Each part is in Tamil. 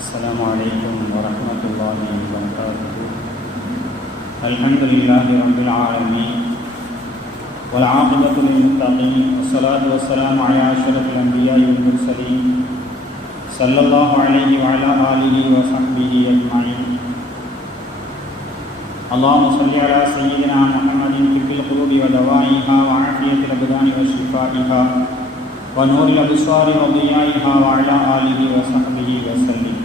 السلام عليكم ورحمة الله وبركاته. الحمد لله رب العالمين والعاقبة للمتقين والصلاة والسلام على أشرف الأنبياء والمرسلين صلى الله عليه وعلى آله وصحبه أجمعين. اللهم صل على سيدنا محمد طب القلوب ودوائها وعافية الأبدان وشفائها ونور الأبصار وضيائها وعلى آله وصحبه وسلم.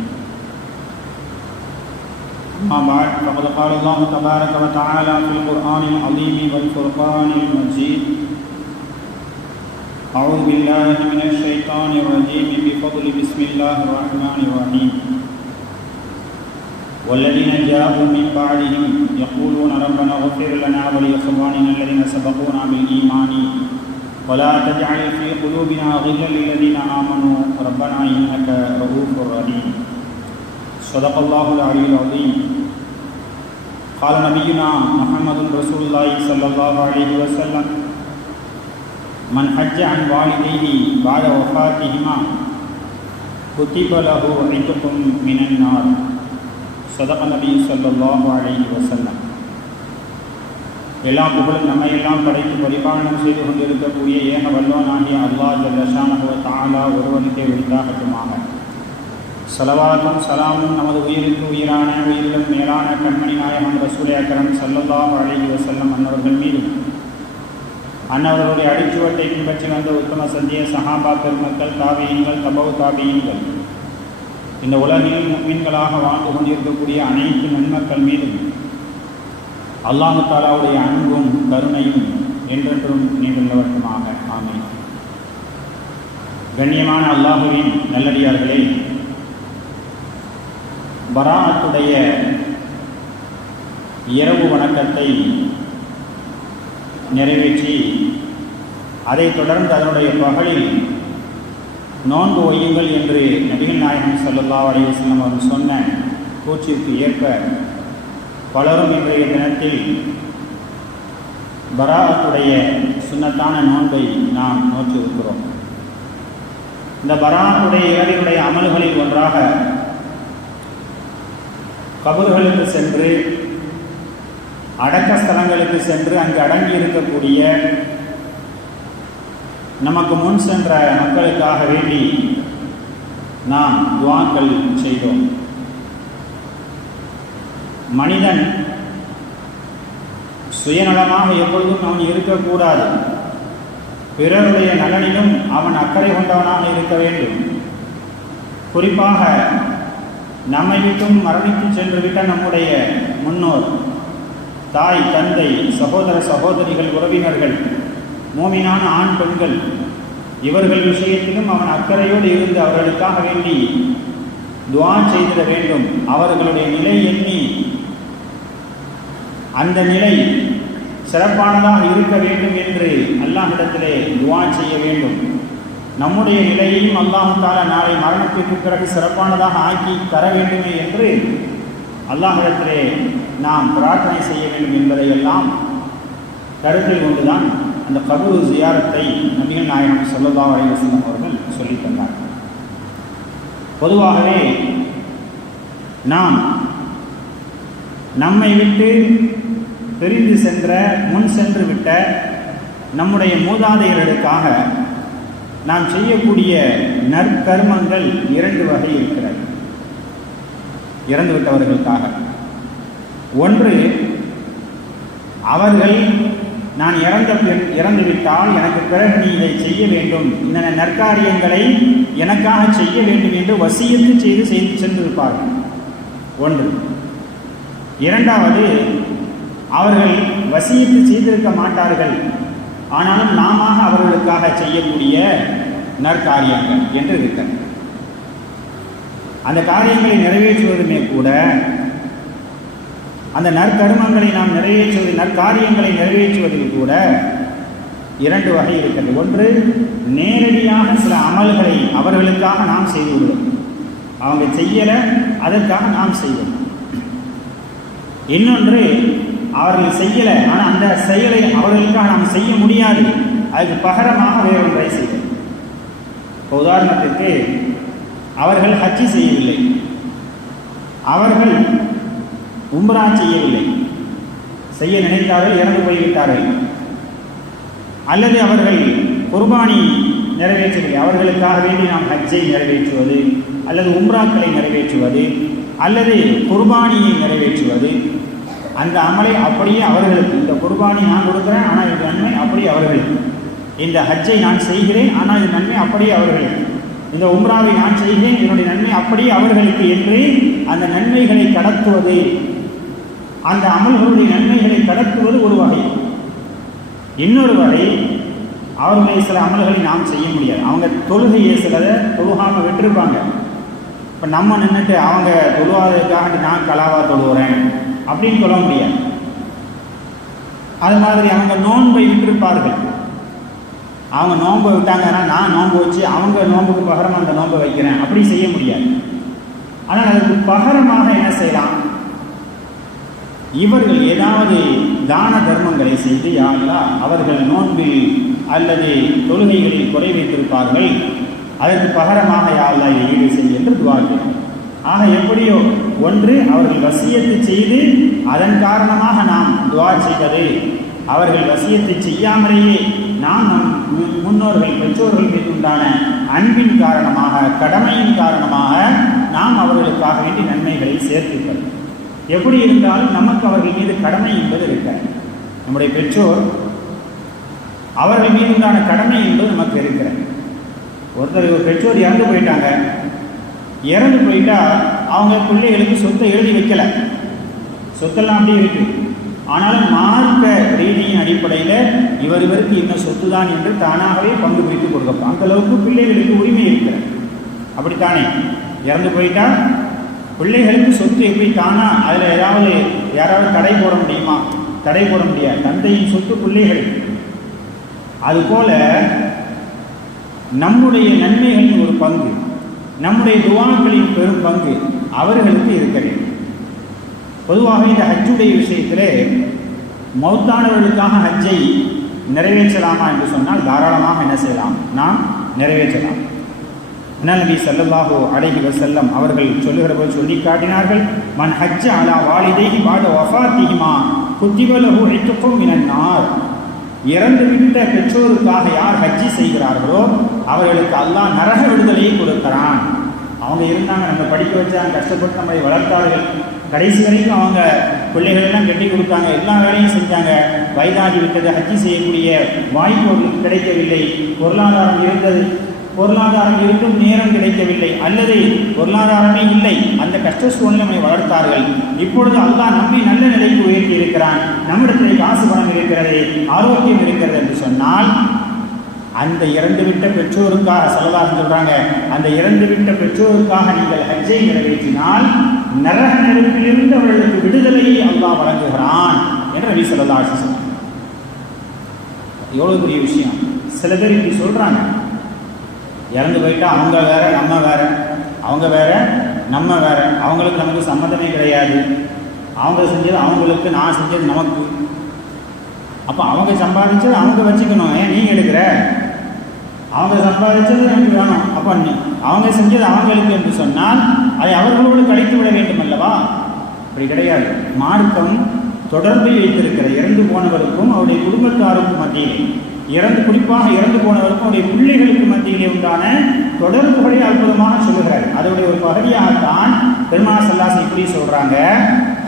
أما بعد، فقد قال الله تبارك وتعالى في القرآن العظيم والفرقان المجيد: أعوذ بالله من الشيطان الرجيم بفضل بسم الله الرحمن الرحيم. والذين جاءوا من بعدهم يقولون ربنا اغفر لنا ولإخواننا الذين سبقونا بالإيمان ولا تجعل في قلوبنا غلا للذين آمنوا ربنا إنك رؤوف رحيم. صدق الله العلي العظيم. قال نبينا محمد رسول الله صلى الله عليه وسلم: من حج عن والديه بعد وفاتهما كتب له عتق من النار. صدق النبي صلى الله عليه وسلم. எல்லா புகழும் நம்மை எல்லாம் படைத்து பரிபாலனம் செய்து கொண்டிருக்கக்கூடிய ஏக வல்லோனாகிய அல்லாஹ் ஜல்ல ஷானஹு வ தஆலா ஒருவனுக்கே உரித்தாகட்டுமாக. ஸலவாத்தும் சலாமும் நமது உயிருக்கு உயிரான உயிரிலும் மேலான கண்மணி நாயகம் ரசூலே அக்ரம் ஸல்லல்லாஹு அலைஹி வஸல்லம் அன்னவர்கள் மீதும் அன்னவர்களுடைய அடிச்சுவட்டை பின்பற்றி வந்த உத்தம சந்திய சஹாபா பெருமக்கள், தாபியீன்கள், தபவு தாபியீன்கள், இந்த உலகில் முஃமின்களாக வாழ்ந்து கொண்டிருக்கக்கூடிய அனைத்து நன்மக்கள் மீதும் அல்லாஹு தஆலாவுடைய அன்பும் கருணையும் என்றென்றும் நிகழ்ந்தவற்றுமாக. ஆமீன். கண்ணியமான அல்லாஹுவின் நல்லடியார்களே, பராஅத்துடைய இரவு வணக்கத்தை நிறைவேற்றி அதைத் தொடர்ந்து அதனுடைய பகலில் நோன்பு வையுங்கள் என்று நபிகள் நாயகம் ஸல்லல்லாஹு அலைஹி வஸல்லம் அவர்கள் சொன்ன கூற்றிற்கு ஏற்ப பலரும் இன்றைய தினத்தில் பராஅத்துடைய சுன்னத்தான நோன்பை நாம் நோற்றிருக்கிறோம். இந்த பராஅத்துடைய இரவினுடைய அமல்களில் ஒன்றாக கபர்களுக்கு சென்று, அடக்க ஸ்தலங்களுக்கு சென்று அங்கு அடங்கி இருக்கக்கூடிய நமக்கு முன் சென்ற மக்களுக்காக வேண்டி நாம் துஆக்கள் செய்தோம். மனிதன் சுயநலமாக எப்பொழுதும் அவன் இருக்கக்கூடாது. பிறருடைய நலனிலும் அவன் அக்கறை கொண்டவனாக இருக்க வேண்டும். குறிப்பாக நம்மை விட்டும் மரணித்து சென்று விட்ட நம்முடைய முன்னோர், தாய், தந்தை, சகோதர சகோதரிகள், உறவினர்கள், மூமினான ஆண் பெண்கள், இவர்கள் விஷயத்திலும் அவன் அக்கறையோடு இருந்து அவர்களுக்காக வேண்டி துஆ செய்திட வேண்டும். அவர்களுடைய நிலை எண்ணி அந்த நிலை சிறப்பானதாக இருக்க வேண்டும் என்று அல்லாஹ்விடத்திலே துஆ செய்ய வேண்டும். நம்முடைய நிலையையும் அல்லாஹ் தஆலா நாளை மரணத்திற்கு பிறகு சிறப்பானதாக ஆக்கி தர வேண்டுமே என்று அல்லாஹ்விடத்திலே நாம் பிரார்த்தனை செய்ய வேண்டும் என்பதையெல்லாம் கருத்தில் கொண்டுதான் அந்த கபூர் ஜியாரத்தை நபிகள் நாயகம் ஸல்லல்லாஹு அலைஹி வஸல்லம் அவர்கள் சொல்லித் தந்தார்கள். பொதுவாகவே நாம் நம்மை விட்டு பிரிந்து சென்ற, முன் சென்று விட்ட நம்முடைய மூதாதையர்களுக்காக நாம் செய்யக்கூடிய நற்கர்மங்கள் இரண்டு வகை இருக்கிறது. இறந்துவிட்டவர்களுக்காக ஒன்று, அவர்கள் நான் இறந்துவிட்டால் எனக்கு பிறகு நீ இதை செய்ய வேண்டும், இந்த நற்காரியங்களை எனக்காக செய்ய வேண்டும் என்று வசியத்து செய்து சென்றிருப்பார்கள். ஒன்று. இரண்டாவது, அவர்கள் வசியத்து செய்திருக்க மாட்டார்கள், ஆனாலும் நாம அவர்களுக்காக செய்யக்கூடிய நற்காரியங்கள் என்று இருக்கிறது. அந்த காரியங்களை நிறைவேற்றுவதுமே கூட, அந்த நற்கர்மங்களை நாம் நிறைவேற்றுவது, நற்காரியங்களை நிறைவேற்றுவதில் கூட இரண்டு வகை இருக்கிறது. ஒன்று, நேரடியாக சில அமல்களை அவர்களுக்காக நாம் செய்து விடுவோம். அவங்க செய்யலை, அதற்காக நாம் செய்வோம். இன்னொன்று, அவர்கள் செய்யலை, ஆனால் அந்த செயலை அவர்களுக்காக நாம் செய்ய முடியாது, அதுக்கு பகரமாக வேறொன்றை செய்வோம். உதாரணத்திற்கு அவர்கள் ஹஜ்ஜி செய்யவில்லை, அவர்கள் உம்ரா செய்யவில்லை, செய்ய நினைத்தார்கள், இறந்து போய்விட்டார்கள். அல்லது அவர்கள் குர்பானி நிறைவேற்றவில்லை, அவர்களுக்காக வேண்டி நாம் ஹஜ்ஜை நிறைவேற்றுவது அல்லது உம்ராக்களை நிறைவேற்றுவது அல்லது குர்பானியை நிறைவேற்றுவது, அந்த அமலை அப்படியே அவர்களுக்கு, இந்த குர்பானி நான் கொடுக்குறேன் ஆனால் இது நன்மை அப்படியே அவர்களுக்கு, இந்த ஹஜ்ஜை நான் செய்கிறேன் ஆனால் இது நன்மை அப்படியே அவர்களுக்கு, இந்த உம்ராவை நான் செய்கிறேன் என்னுடைய நன்மை அப்படியே அவர்களுக்கு என்று அந்த நன்மைகளை கடத்துவது, அந்த அமல்களுடைய நன்மைகளை கடத்துவது ஒரு வகை. இன்னொரு வகை, அவர்களை சில அமல்களை நாம் செய்ய முடியாது. அவங்க தொழுகையை சிலதை தொழுகாமல் விட்டுருப்பாங்க. இப்போ நம்ம நின்றுட்டு அவங்க தொழுவாததுக்காக நான் கலாவா தொழுகிறேன் அப்படின்னு சொல்ல முடியாது. அது மாதிரி அவங்க நோன்பை விட்டிருப்பார்கள். அவங்க நோன்பை விட்டாங்கன்னா நான் நோன்பு வச்சு அவங்க நோன்புக்கு பகரமாக அந்த நோன்பை வைக்கிறேன் அப்படி செய்ய முடியாது. ஆனால் அதுக்கு பகரமாக என்ன செய்யலாம், இவர்கள் ஏதாவது தான தர்மங்களை செய்து யாரெல்லாம் அவர்கள் நோன்பில் அல்லது தொழுகைகளில் குறை வைத்திருப்பார்கள், அதற்கு பகரமாக யாரெல்லாம் ஈடு செய்ய என்று துவா கேட்கும். ஆக எப்படியோ ஒன்று அவர்கள் வசியத்து செய்து அதன் காரணமாக நாம் துவா செய்வது, அவர்கள் வசியத்தை செய்யாமலேயே நாம் நம் முன்னோர்கள் பெற்றோர்கள் மீது உண்டான அன்பின் காரணமாக கடமையின் காரணமாக நாம் அவர்களுக்காக வேண்டி நன்மைகளை சேர்த்துக்கள். எப்படி இருந்தாலும் நமக்கு அவர்கள் மீது கடமை என்பது இருக்காது. நம்முடைய பெற்றோர் அவர்கள் மீது உண்டான கடமை என்பது நமக்கு இருக்கிறது. ஒருத்தர் பெற்றோர் இறந்து போயிட்டாங்க, இறந்து போயிட்டா அவங்க பிள்ளைகளுக்கு சொத்தை எழுதி வைக்கல, சொத்தெல்லாம் அப்படி இருக்கு. ஆனாலும் மார்க்க ரீதியின் அடிப்படையில் இவருக்கு இன்னும் சொத்து தான் என்று தானாகவே பங்கு பிரித்து கொடுக்கப்போம். அந்த அளவுக்கு பிள்ளைகளுக்கு உரிமை இருக்கிறது. அப்படித்தானே, இறந்து போயிட்டா பிள்ளைகளுக்கு சொத்து எப்படி தானா அதில் யாராவது தடை போட முடியுமா? தடை போட முடியாது. தந்தையின் சொத்து பிள்ளைகள். அதுபோல நம்முடைய நன்மைகளின் ஒரு பங்கு, நம்முடைய துவாக்களின் பெரும் பங்கு அவர்களுக்கு இருக்கிறது. பொதுவாக இந்த ஹஜ்ஜுடைய விஷயத்திலே மௌத்தானவர்களுக்காக ஹஜ்ஜை நிறைவேற்றலாமா என்று சொன்னால் தாராளமாக என்ன செய்யலாம், நாம் நிறைவேற்றலாம். நபி ஸல்லல்லாஹு அலைஹி வஸல்லம் அவர்கள் சொல்லுகிற போது சொல்லி காட்டினார்கள், மன் ஹஜ்ஜ அலா வாலிதைஹி பாத வஃபாத்திஹிமா குத்திப லஹு இத்கும் மினன் நார். இறந்துவிட்ட பெற்றோருக்காக யார் ஹஜ்ஜி செய்கிறார்களோ அவர்களுக்கு அல்லாஹ் நரக விடுதலையை கொடுக்கிறான். அவங்க இருந்தாங்க, நம்ம படிக்க வச்சாங்க, கஷ்டப்பட்டு நம்மளை வளர்த்தார்கள், கடைசி வரைக்கும் அவங்க பிள்ளைகளெல்லாம் கட்டி கொடுத்தாங்க, எல்லா வேலையும் செஞ்சாங்க. வயதாகி விட்டது, ஹஜ்ஜி செய்யக்கூடிய வாய்ப்பு அவர்களுக்கு கிடைக்கவில்லை. பொருளாதாரம் இருந்தும் நேரம் கிடைக்கவில்லை, அல்லது பொருளாதாரமே இல்லை, அந்த கஷ்ட சூழ்நிலை வளர்த்தார்கள். இப்பொழுது அல்லாஹ் நம்பி நல்ல நிலைக்கு உயர்த்தி இருக்கிறான், நம்மிடத்தில் காசு பணம் இருக்கிறது, ஆரோக்கியம் இருக்கிறது என்று சொன்னால் அந்த இறந்துவிட்ட பெற்றோருக்காக ஸல்லல்லாஹு சொல்றாங்க, அந்த இறந்துவிட்ட பெற்றோருக்காக நீங்கள் ஹஜ்ஜை நிறைவேற்றினால் நரக நெருப்பிலிருந்து அவர்களுக்கு விடுதலையை அல்லாஹ் வழங்குகிறான் என்று நபி ஸல்லல்லாஹு அலைஹி வஸல்லம். எவ்வளவு பெரிய விஷயம். சில பேர் இப்படி சொல்றாங்க, இறந்து போயிட்டா அவங்க வேற நம்ம வேற, அவங்க வேற நம்ம வேற, அவங்களுக்கு நமக்கு சம்மந்தமே கிடையாது, அவங்க செஞ்சது அவங்களுக்கு, நான் செஞ்சது நமக்கு. அப்போ அவங்க சம்பாதிச்சது அவங்க வச்சுக்கணும், ஏன் நீ எடுக்கிற? அவங்க சம்பாதிச்சது எனக்கு வேணும், அப்போ அவங்க செஞ்சது அவங்களுக்கு என்று சொன்னால் அதை அவர்களோடு கழித்து விட வேண்டும் அல்லவா? அப்படி கிடையாது. மார்க்கம் தொடர்பை வைத்திருக்கிற இறந்து போனவருக்கும் அவருடைய குடும்பத்தாருக்கும் மத்தியிலே, குறிப்பாக இறந்து போனவருக்கும் அவருடைய பிள்ளைகளுக்கு மத்தியிலே உண்டான தொடர்புகளை அற்புதமாக சொல்லுகிறார். அதனுடைய ஒரு பகுதியாகத்தான் பெருமானார் ஸல்லல்லாஹு அலைஹி வஸல்லம் இப்படி சொல்றாங்க,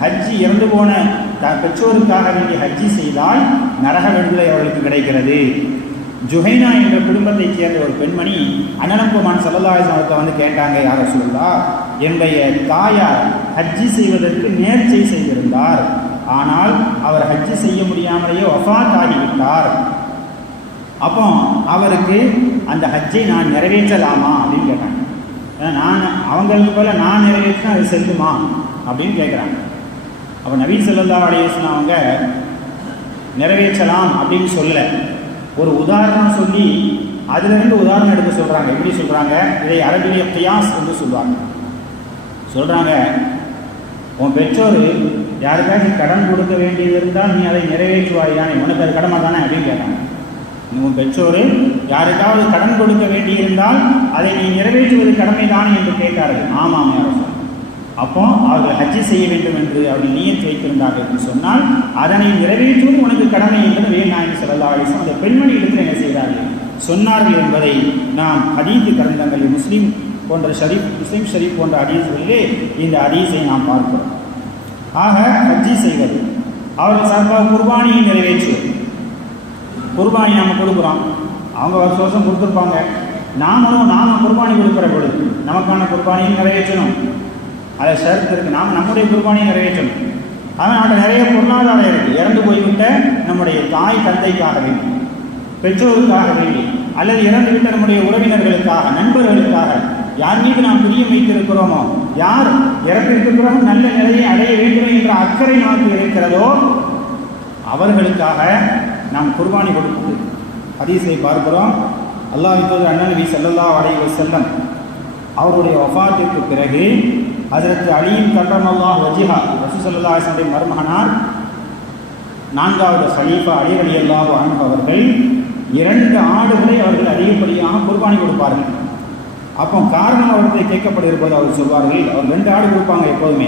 ஹஜ்ஜி இறந்து போன பெற்றோருக்காக வேண்டிய ஹஜ்ஜி செய்தால் நரக விடுதலை அவர்களுக்கு கிடைக்கிறது. ஜுஹைனா என்ற குடும்பத்தைச் சேர்ந்த ஒரு பெண்மணி அண்ணன் பெருமான் ஸல்லல்லாஹு அலைஹி வஸல்லம் வந்து கேட்டாங்க, யார் ரசூலுல்லாஹ், என்னுடைய தாயார் ஹஜ்ஜி செய்வதற்கு நேர்ச்சை செய்திருந்தார், ஆனால் அவர் ஹஜ்ஜி செய்ய முடியாமலேயே வஃபாத் ஆகிவிட்டார். அப்போ அவருக்கு அந்த ஹஜ்ஜை நான் நிறைவேற்றலாமா அப்படின்னு கேட்டாங்க. நான் அவங்களுக்கு போல நான் நிறைவேற்றினா அது செல்லுமா அப்படின்னு கேட்குறாங்க. அப்போ நபி ஸல்லல்லாஹு அலைஹி வஸல்லம் அவங்க நிறைவேற்றலாம் அப்படின்னு சொல்லலை, ஒரு உதாரணம் சொல்லி அதிலிருந்து உதாரணம் எடுக்க சொல்கிறாங்க. எப்படி சொல்கிறாங்க, இதை அரபிய கியாஸ் என்று சொல்கிறாங்க. உன் பெற்றோர் யாருக்காச்சும் கடன் கொடுக்க வேண்டியது இருந்தால் நீ அதை நிறைவேற்றுவாயானே, உனக்கு அது கடமை தானே அப்படின்னு கேட்டாங்க. உன் பெற்றோர் யாருக்காவது கடன் கொடுக்க வேண்டியிருந்தால் அதை நீ நிறைவேற்றுவது கடமைதானே என்று கேட்டார்கள். ஆமாம் யாரும். அப்போ அவர்கள் ஹஜ்ஜி செய்ய வேண்டும் என்று அவர்கள் நியத் வைத்திருந்தார்கள் என்று சொன்னால் அதனை நிறைவேற்றுவது உனக்கு கடமை என்று நபிகள் நாயகம் ஸல்லல்லாஹு அலைஹி வஸல்லம் அந்த பெண்மணி இடத்தில் என்ன செய்தார்கள் சொன்னார்கள் என்பதை நாம் ஹதீஸ் கிரந்தங்களில் முஸ்லீம் ஷரீஃப் போன்ற ஹதீஸ்களிலே இந்த ஹதீஸை நாம் பார்க்கிறோம். ஆக ஹஜ்ஜி செய்வது, அவர்கள் சார்பாக குர்பானியை நிறைவேற்றுவது. குர்பானி நாம் கொடுக்குறோம், அவங்க வருஷம் கொடுத்துருப்பாங்க, நாம குர்பானி கொடுக்குற பொழுது நமக்கான குர்பானியை நிறைவேற்றணும். அதை ஷர்த் இருக்குது, நாம் நம்முடைய குர்பானியை நிறைவேற்றணும். ஆனால் அவன்கிட்ட நிறைய பொருளாதாரம் இருக்குது. இறந்து போய்விட்ட நம்முடைய தாய் தந்தைக்காக வேண்டி, பெற்றோருக்காக வேண்டி, அல்லது இறந்துவிட்ட நம்முடைய உறவினர்களுக்காக, நண்பர்களுக்காக, யார் மீது நாம் பிரியம் வைத்திருக்கிறோமோ, யார் இறப்பிருக்கிறோமோ நல்ல நிலையை அடைய வேண்டும் என்ற அக்கறை நமக்கு இருக்கிறதோ அவர்களுக்காக நாம் குர்பானி கொடுப்பது. ஹதீஸை பார்க்கிறோம். அல்லாஹ்வின் தூதர் அண்ணன் நபி ஸல்லல்லாஹு அலைஹி வஸல்லம் அவருடைய வஃபாத்திற்கு பிறகு ஹஜ்ரத் அலியின் கர்ரமல்லாஹு வஜ்ஹா ரசூல் ஸல்லல்லாஹு அலைஹி வஸல்லம் மருமகனார் 4வது ஹலீஃபா அலி ரலியல்லாஹு அன்ஹு அவர்கள் 2 ஆடுகளை அவர்கள் அதிகப்படியாக குர்பானி கொடுப்பார்கள். அப்போ காரணம் அவர்களை கேட்கப்பட்டிருப்பது அவர் சொல்வார்கள், அவர் 2 ஆடு கொடுப்பாங்க எப்போதுமே.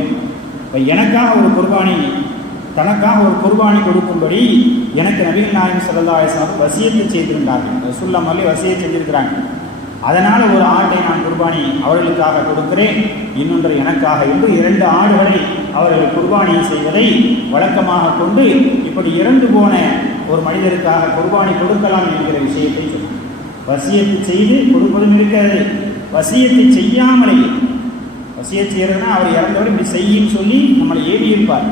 இப்போ எனக்காக ஒரு குர்பானி, தனக்காக ஒரு குர்பானி கொடுக்கும்படி எனக்கு நபிகள் நாயகம் ஸல்லல்லாஹு அலைஹி வஸல்லம் வசியத்தை செய்திருந்தார்கள். ரசூலுல்லாஹ் மல்லி வசியத்தை செஞ்சிருக்கிறாங்க. அதனால் ஒரு ஆட்டை நான் குர்பானி அவர்களுக்காக கொடுக்கிறேன், இன்னொன்று எனக்காக என்று 2 ஆடுகளை அவர்கள் குர்பானி செய்வதை வழக்கமாக கொண்டு இப்படி இறந்து போன ஒரு மனிதருக்காக குர்பானி கொடுக்கலாம் என்கிற விஷயத்தை சொன்னார். வசியத்தை செய்து கொடுப்பதும் இருக்கிறது, வசியத்தை செய்யாமலே, வசியத்தை செய்யறதுன்னா அவர் இறந்தவர் இப்படி செய்யும் சொல்லி நம்மளை ஏவி இருப்பார்.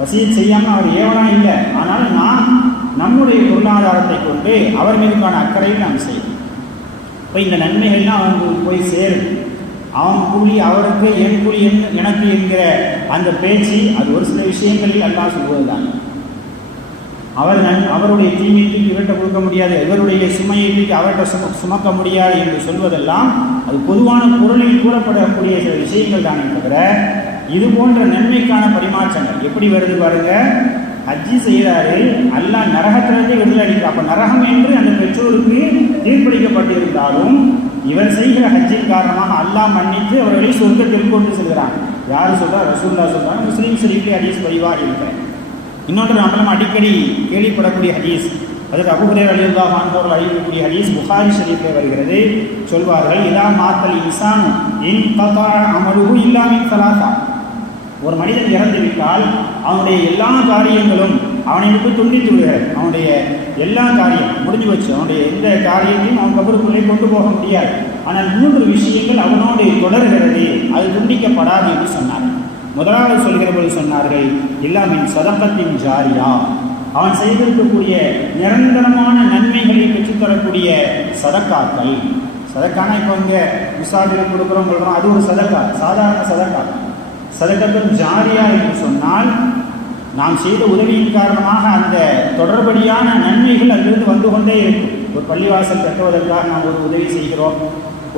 வசியத்தை செய்யாமல் அவர் ஏவலாம் இல்லை, ஆனால் நான் நம்முடைய பொருளாதாரத்தை கொண்டு அவர் மீதுக்கான அக்கறையில் நாம் செய்வோம். இப்போ இந்த நன்மைகள்லாம் அவங்களுக்கு போய் சேரும். அவன் கூலி அவருக்கு, என் கூலி எனக்கு என்கிற அந்த பேச்சு அது ஒரு சில விஷயங்களில் அல்லாஹ் சொல்வதுதான். அவருடைய தீமைக்கு இவர்கிட்ட கொடுக்க முடியாது, இவருடைய சுமையை அவர்கிட்ட சுமக்க முடியாது என்று சொல்வதெல்லாம் அது பொதுவான பொருளில் கூறப்படக்கூடிய சில விஷயங்கள் தானே தவிர இது போன்ற நன்மைக்கான பரிமாற்றங்கள் எப்படி வருது பாருங்க. ஹஜ்ஜி செய்கிறாரு, அல்லாஹ் நரகத்திலிருந்து விடுதலை அளிக்கிறார். அப்போ நரகம் என்று அந்த பெற்றோருக்கு தீர்ப்பளிக்கப்பட்டிருந்தாலும் இவர் செய்கிற ஹஜ்ஜின் காரணமாக அல்லாஹ் மன்னித்து அவர்களை சொர்க்கத்தில் கொண்டு செல்கிறான். யார் சொல்றா? ரசூலுல்லாஹ் சொல்றாங்க. முஸ்லீம் ஷரீஃபிலே ஹதீஸ் பதிவாக இருக்கிறேன். இன்னொன்று நம்மளும் அடிக்கடி கேள்விப்படக்கூடிய ஹதீஸ், அதுக்கு அபூ ஹுரைரா ரலியல்லாஹு அன்ஹு அவர்கள் அறிவிக்கக்கூடிய ஹதீஸ் புகாரி ஷரீஃபிலே வருகிறது. சொல்வார்கள், இதா மாத்தல் இன்சானு இன் கதா அமலுஹு இல்லா மின் ஸலாஸா. ஒரு மனிதன் இறந்து விட்டால் அவனுடைய எல்லா காரியங்களும் அவனை விட்டு துண்டித்து விடுகிறது. அவனுடைய எல்லா காரியம் முடிஞ்சு வச்சு, அவனுடைய எந்த காரியத்தையும் அவன் கபருக்குள்ளே கொண்டு போக முடியாது. ஆனால் 3 விஷயங்கள் அவனோடு தொடர்கிறது, அது துண்டிக்கப்படாது என்று சொன்னார்கள். முதலாவது சொல்கிற போது சொன்னார்கள், இல்லாமின் சதகத்தின் ஜாரியா, அவன் செய்திருக்கக்கூடிய நிரந்தரமான நன்மைகளை பெற்றுத்தரக்கூடிய சதக்காக்கள். சதக்கானா இப்போ இங்கே முசாபில் கொடுக்குறோம் சொல்கிறோம், அது ஒரு சதக்கா, சாதாரண சதக்கா. சதகத்துன் ஜாரியா என்று சொன்னால் நாம் செய்த உதவியின் காரணமாக அந்த தொடர்படியான நன்மைகள் அதிலிருந்து வந்து கொண்டே இருக்கும். ஒரு பள்ளிவாசல் கட்டுவதற்காக நாம் ஒரு உதவி செய்கிறோம்,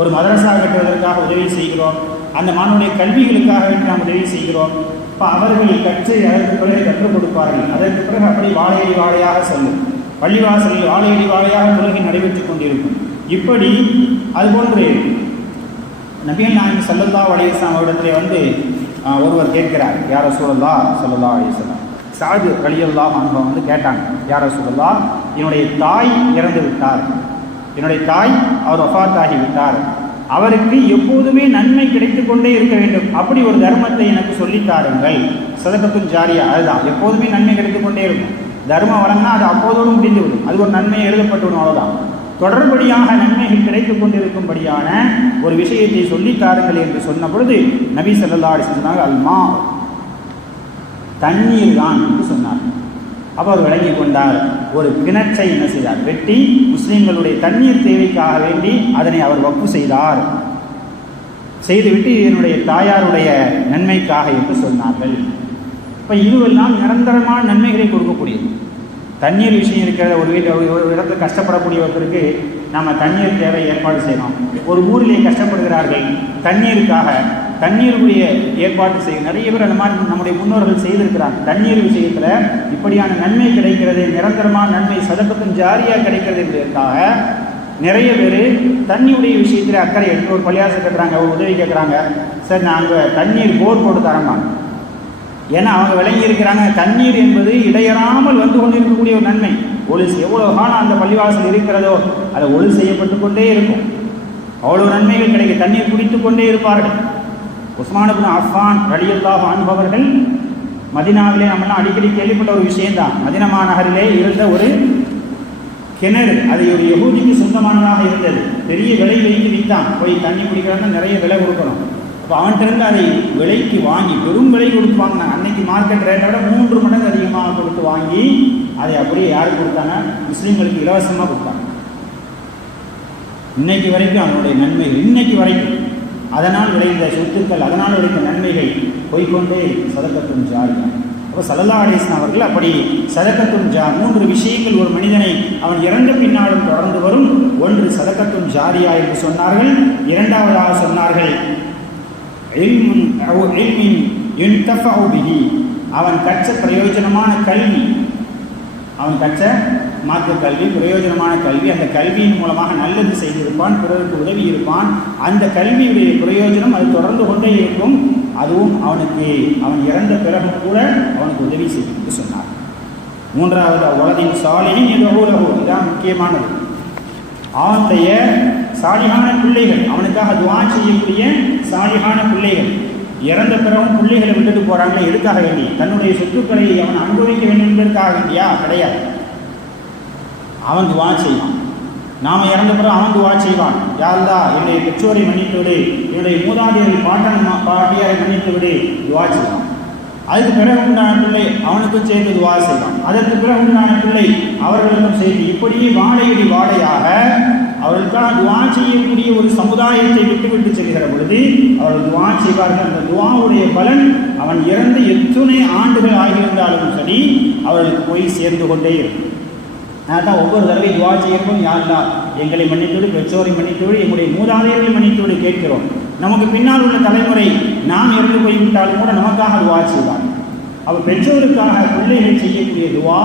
ஒரு மதரசா கட்டுவதற்காக உதவி செய்கிறோம், அந்த மாணவனுடைய கல்விகளுக்காக வேண்டி நாம் உதவி செய்கிறோம். இப்போ அவர்கள் கற்று அதற்கு பிறகு கற்றுக் கொடுப்பார்கள். அதற்கு பிறகு அப்படி வாழையடி வாழையாக செல்லும். பள்ளிவாசலில் வாழையடி வாழையாக தொழுகை நடைபெற்றுக் கொண்டிருக்கும். இப்படி அதுபோன்று நபிகள் நாயகம் ஸல்லல்லாஹு அலைஹி வஸல்லம் அவரிடத்திலே வந்து ஒருவர் கேட்கிறார், யார் ரசூலுல்லாஹ் ஸல்லல்லாஹு அலைஹி வஸல்லம். சாது ரலியல்லாஹு அன்ஹு வந்து கேட்டாங்க, யார் ரசூலுல்லாஹ், என்னுடைய தாய் இறந்து விட்டார், என்னுடைய தாய் அவர் வஃபாத்தாகி விட்டார், அவருக்கு எப்போதுமே நன்மை கிடைத்து கொண்டே இருக்க வேண்டும், அப்படி ஒரு தர்மத்தை எனக்கு சொல்லித்தாருங்கள். சதகத்துன் ஜாரியா அதுதான், எப்போதுமே நன்மை கிடைத்து கொண்டே இருக்கும். தர்மம் வழங்கினா அது அப்போதோடு முடிந்துவிடும், அது ஒரு நன்மையை எழுதப்பட்டுவிடும், அவ்வளோதான். தொடர்படியாக நன்மைகள் கிடைத்துக் கொண்டிருக்கும்படியான ஒரு விஷயத்தை சொல்லித்தாருங்கள் என்று சொன்ன பொழுது நபி ஸல்லல்லாஹு அலைஹி வஸல்லம் சொன்னாங்க, அல்மா, தண்ணீர் தான் என்று சொன்னார். அப்போ அவர் விளங்கி கொண்டார். ஒரு கிணற்றை என்ன செய்தார்? வெட்டி முஸ்லீம்களுடைய தண்ணீர் தேவைக்காக வேண்டி அதனை அவர் வக்ஃப் செய்தார். செய்துவிட்டு என்னுடைய தாயாருடைய நன்மைக்காக என்று சொன்னார்கள். இப்போ இதுவெல்லாம் நிரந்தரமான நன்மைகளை கொடுக்கக்கூடியது. தண்ணீர் விஷயம் இருக்கிற ஒரு வீட்டில் ஒரு இடத்துல கஷ்டப்படக்கூடியவர்களுக்கு நம்ம தண்ணீர் தேவை ஏற்பாடு செய்யணும். ஒரு ஊரிலே கஷ்டப்படுகிறார்கள், தண்ணீருக்காக தண்ணீருடைய ஏற்பாடு செய்ய நிறைய பேர் அந்த மாதிரி நம்முடைய முன்னோர்கள் செய்திருக்கிறாங்க. தண்ணீர் விஷயத்தில் இப்படியான நன்மை கிடைக்கிறது, நிரந்தரமான நன்மை சதகத்துன் ஜாரியா கிடைக்கிறது என்பதற்காக நிறைய பேர் தண்ணியுடைய விஷயத்தில் அக்கறை எடுத்து ஒரு பள்ளியாசம் கேட்குறாங்க, ஒரு உதவி கேட்குறாங்க, சார் நாங்கள் தண்ணீர் போர் போட்டு தரமாங்க. ஏன்னா அவங்க விளங்கி இருக்கிறாங்க தண்ணீர் என்பது இடையறாமல் வந்து கொண்டிருக்கக்கூடிய ஒரு நன்மை. ஒளி எவ்வளோ காலம் அந்த பள்ளிவாசல் இருக்கிறதோ அதை ஒளி செய்யப்பட்டு கொண்டே இருக்கும், அவ்வளோ நன்மைகள் கிடைக்கும். தண்ணீர் குடித்து கொண்டே இருப்பார்கள். உஸ்மான் இப்னு அஃபான் ரலியல்லாஹு அன்ஹு அவர்கள் மதீனாவிலே நம்மளாம் அடிக்கடி கேள்விப்பட்ட ஒரு விஷயம்தான். மதீனா மாநகரிலே இருந்த ஒரு கிணறு, அது ஒரு யஹூதிக்கு சொந்தமானதாக இருந்தது. பெரிய விலை வைத்து விற்றான். போய் தண்ணி குடிக்கிறாங்க, நிறைய விலை கொடுக்கணும். அப்போ அவன்கிட்ட அதை விலைக்கு வாங்கி பெரும் விலை கொடுத்து வாங்கினாங்க. அன்னைக்கு மார்க்கெட் ரேட்டை விட 3 மடங்கு அதிகமாக கொடுத்து வாங்கி அதை அப்படியே யாருக்கு கொடுத்தாங்க? முஸ்லீம்களுக்கு இலவசமாக கொடுத்தாங்க. இன்னைக்கு வரைக்கும் அவனுடைய நன்மைகள் இன்னைக்கு வரைக்கும் அதனால் விளைந்த சொத்துக்கள், அதனால் விளைந்த நன்மைகள் போய்கொண்டே சதக்கத்துன் ஜாரியா. அப்போ ஸல்லல்லாஹு அலைஹி வஸல்லம் அவர்கள் அப்படி சதக்கத்துன் 3 விஷயங்கள் ஒரு மனிதனை அவன் இறந்த பின்னாலும் தொடர்ந்து வரும். ஒன்று சதக்கத்துன் ஜாரியா என்று சொன்னார்கள். இரண்டாவதாக சொன்னார்கள் இல்மின் யுன்தஃபஉ பிஹி, அவன் கற்ற பிரயோஜனமான கல்வி, அவன் கற்ற மார்க்க கல்வி, பிரயோஜனமான கல்வி. அந்த கல்வியின் மூலமாக நல்லது செய்திருப்பான், பிறருக்கு உதவி இருப்பான். அந்த கல்வியுடைய பிரயோஜனம் அது தொடர்ந்து கொண்டே இருக்கும். அதுவும் அவனுக்கு அவன் இறந்த பிறகு கூட அவனுக்கு உதவி செய்யும் என்று சொன்னார். மூன்றாவது உலகின் சாலிஹின் யதுஊலஹு, இதுதான் முக்கியமானது. அவனுடைய சாலிஹான பிள்ளைகள், அவனுக்காக துஆ செய்யக்கூடிய சாலிஹான பிள்ளைகள். இறந்த பிறகும் பிள்ளைகளை விட்டுட்டு போகிறாங்களே, எதுக்காக வேண்டி? தன்னுடைய சொத்துக்களை அவன் அனுபவிக்க வேண்டும் என்பதற்காக வேண்டியா? கிடையாது. அவன் துஆ செய்வான். நாம் இறந்த பிறகு அவன் துஆ செய்வான். யா அல்லாஹ், என்னுடைய பெற்றோரை மன்னித்து விடு, என்னுடைய மூதாதையர்கள் பாட்டியாரை மன்னித்து விடு, துஆ செய்வான். அதுக்கு பிறகு உண்டான பிள்ளை அவனுக்கும் சேர்த்து துஆ செய்வான். அதற்கு பிறகு உண்டான பிள்ளை அவர்களுக்கும் சேர்த்து, இப்படியே வாழையடி வாழையாக அவர்களுக்காக துஆ செய்யக்கூடிய ஒரு சமுதாயத்தை விட்டுவிட்டு செல்கிற பொழுது அவர்கள் துஆ செய்வார்கள். அந்த துஆவுடைய பலன் அவன் இறந்து எத்தனை ஆண்டுகள் ஆகியிருந்தாலும் சரி அவர்களுக்கு போய் சேர்ந்து கொண்டே இருக்கும். நான் தான் ஒவ்வொரு தடவை துஆ செய்யறோம், யா அல்லாஹ் எங்களை மன்னித்துவிடு, பெற்றோரை மன்னித்துவிடு, எங்களுடைய மூதாதையர்களை மன்னித்துவிடு கேட்கிறோம். நமக்கு பின்னால் உள்ள தலைமுறை நாம் இறந்து போய்விட்டாலும் கூட நமக்காக துஆ செய்வார். அவர் பெற்றோருக்காக பிள்ளைகள் செய்யக்கூடிய துஆ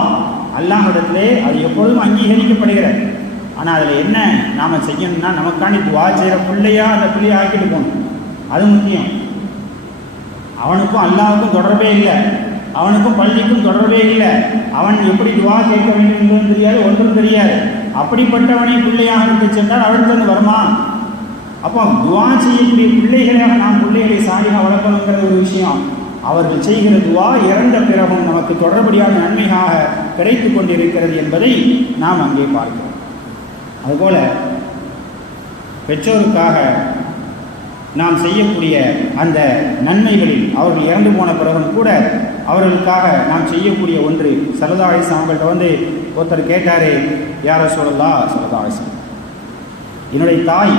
அல்லாஹ்விடத்திலே அது எப்பொழுதும் அங்கீகரிக்கப்படுகிறது. ஆனால் அதில் என்ன நாம் செய்யணும்னா, நமக்காண்டி துஆ செய்கிற பிள்ளையா அந்த பிள்ளையை ஆக்கிட்டு போகணும். அது முக்கியம். அவனுக்கும் அல்லாஹ்வுக்கும் தொடர்பே இல்லை, அவனுக்கும் பள்ளிக்கும் தொடர்பே இல்லை. அவன் எப்படி துஆ கேட்க வேண்டும் என்பதும் தெரியாது, ஒன்றும் தெரியாது. அப்படிப்பட்டவனை பிள்ளையாக விட்டு சென்றால் அவனுக்கு வந்து வருமா? அப்போ துஆ செய்யக்கூடிய பிள்ளைகளாக நாம் பிள்ளைகளை சாலிஹா வளர்க்கணுங்கிற ஒரு விஷயம். அவர்கள் செய்கிற துஆ இறந்த பிறகும் நமக்கு தொடர்படியான நன்மையாக கிடைத்து கொண்டிருக்கிறது என்பதை நாம் அங்கே பார்க்கிறோம். அதுபோல் பெற்றோருக்காக நாம் செய்யக்கூடிய அந்த நன்மைகளில் அவர்கள் இறந்து போன பிறகும் கூட அவர்களுக்காக நாம் செய்யக்கூடிய ஒன்று, ஸல்லல்லாஹு அலைஹி வஸல்லம் அவங்கள்ட்ட வந்து ஒருத்தர் கேட்டார், யா ரசூலல்லாஹ் ஸல்லல்லாஹு அலைஹி வஸல்லம், என்னுடைய தாய்